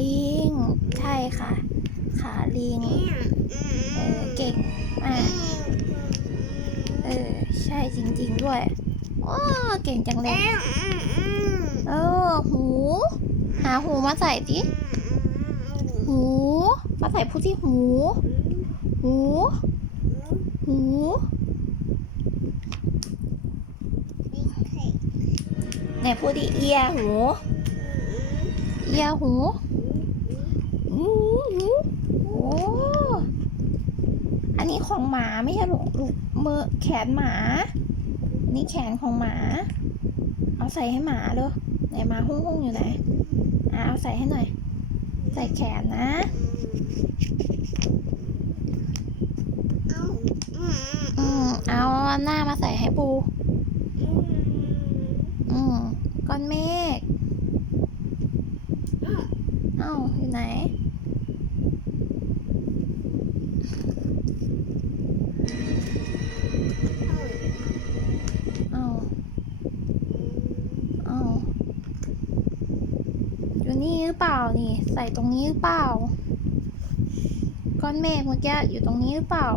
ลิง ใช่ค่ะ ขาลิง เออ เก่งมาก เออ ใช่จริง ๆ ด้วย โอ้ เก่งจังเลย เออ หู หาหูมาใส่ดิหูมาใส่พูดที่หู หู หูไหนพูดดิเอียหู เอียหูหูหูโอ้อันนี้ของหมาไม่ใช่หรอกลูกมือแขนหมานนี้แขนของหมา เอาใส่ให้หมาเลยไหนหมาหุ้งหุ้งๆอยู่ไหนอะเอาใส่ให้หน่อย ใส่แขนนะอืมเอาหน้ามาใส่ให้ปู อืมก้อนเมฆ เอ้าอยู่ไหน เอ้าเอ้าอยู่นี่หรือเปล่านี่ ใส่ตรงนี้หรือเปล่า ก้อนเมฆเมื่อกี้อยู่ตรงนี้หรือเปล่า